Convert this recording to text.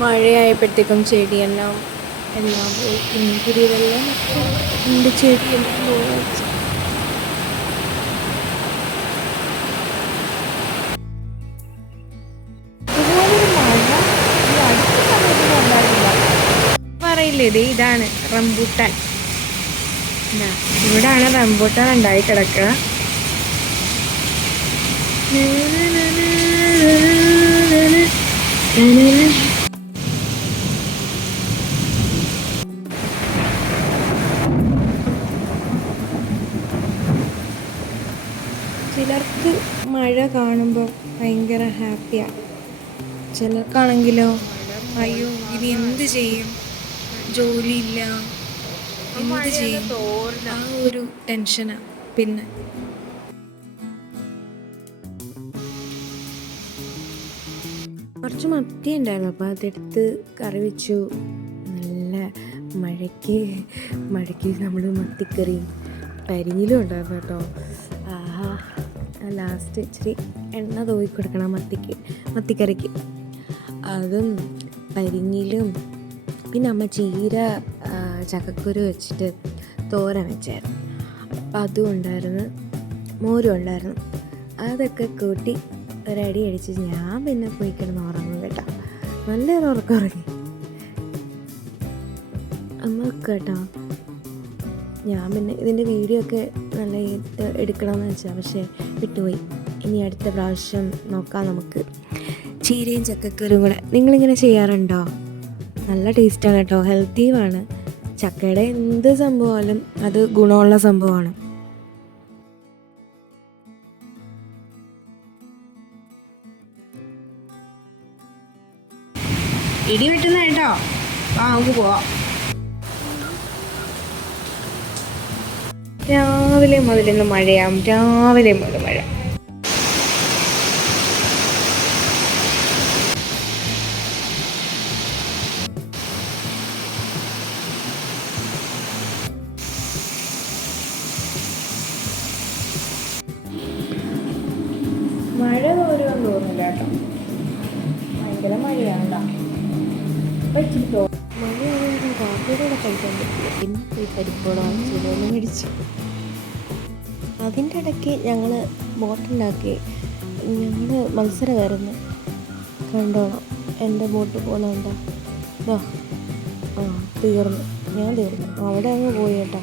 മഴയായപ്പോഴത്തേക്കും ചെടിയെല്ലാം എല്ലാം പോയി. പുതിയതെല്ലാം എൻ്റെ ചെടിയെല്ലാം പോയി. ഇതുപോലൊരു മഴ ഈ അടുത്ത സമയത്തൊന്നും ഉണ്ടായിട്ടില്ല. പറയില്ലേ, ഇതാണ് റംബൂട്ടാൻ. ഇവിടാണ് റംബൂട്ടാൻ ഉണ്ടായി കിടക്കുക. ചിലർക്ക് മഴ കാണുമ്പോൾ ഭയങ്കര ഹാപ്പിയാണ്. ചിലർക്കാണെങ്കിലോ അയ്യോ ഇനി എന്ത് ചെയ്യും, ജോലിയില്ല, എന്ത് ചെയ്യും, ആ ഒരു ടെൻഷനാണ്. പിന്നെ കുറച്ച് മത്തി ഉണ്ടായിരുന്നു, അപ്പോൾ അതെടുത്ത് കറി വെച്ചു. നല്ല മഴയ്ക്ക് നമ്മൾ മത്തിക്കറിയും പരിഞ്ഞിലും ഉണ്ടായിരുന്നു കേട്ടോ. ആഹാ, ലാസ്റ്റ് ഇച്ചിരി എണ്ണ തൂവി കൊടുക്കണം മത്തിക്കറിക്ക്. അതും പരിഞ്ഞിലും പിന്നെ അമ്മ ചീര ചക്കക്കുരു വെച്ചിട്ട് തോരൻ വെച്ചായിരുന്നു. അപ്പം അതും ഉണ്ടായിരുന്നു, മോരും ഉണ്ടായിരുന്നു. അതൊക്കെ കൂട്ടി ഒരടി അടിച്ച് ഞാൻ പിന്നെ പോയി കിടന്ന് ഉറങ്ങും കേട്ടോ. നല്ലൊരു ഉറക്കം ഉറങ്ങി അമ്മ കേട്ടോ. ഞാൻ പിന്നെ ഇതിൻ്റെ വീഡിയോ ഒക്കെ നല്ല എടുക്കണമെന്ന് വെച്ചാൽ പക്ഷേ വിട്ടുപോയി. ഇനി അടുത്ത പ്രാവശ്യം നോക്കാം നമുക്ക്. ചീരയും ചക്കക്കുരും കൂടെ നിങ്ങളിങ്ങനെ ചെയ്യാറുണ്ടോ? നല്ല ടേസ്റ്റാണ് കേട്ടോ, ഹെൽത്തിയുമാണ്. ചക്കയുടെ എന്ത് സംഭവമായാലും അത് ഗുണമുള്ള സംഭവമാണ്. ഇടി വെട്ടുന്ന കേട്ടോ. നമുക്ക് പോവാം. രാവിലെ മുതലിന്ന് മഴയാവും, രാവിലെ മുതൽ മഴ. മഴ തോരുമെന്ന് തോന്നുന്നില്ല കേട്ടോ, ഭയങ്കര മഴയാണ്. മഴയാണെങ്കിൽ കാപ്പിയുടെ കഴിക്കാൻ പറ്റില്ല. പിന്നെ പോയി പരിപ്പോടോ ചൂടൊന്നും മേടിച്ചു. അതിൻ്റെ ഇടയ്ക്ക് ഞങ്ങൾ ബോട്ടുണ്ടാക്കി. ഞങ്ങൾ മത്സരമായിരുന്നു, കണ്ടോണം. എൻ്റെ ബോട്ട് പോകുന്നുണ്ടോ? തീർന്നു, ഞാൻ തീർന്നു. അവിടെ അങ്ങ് പോയി കേട്ടോ.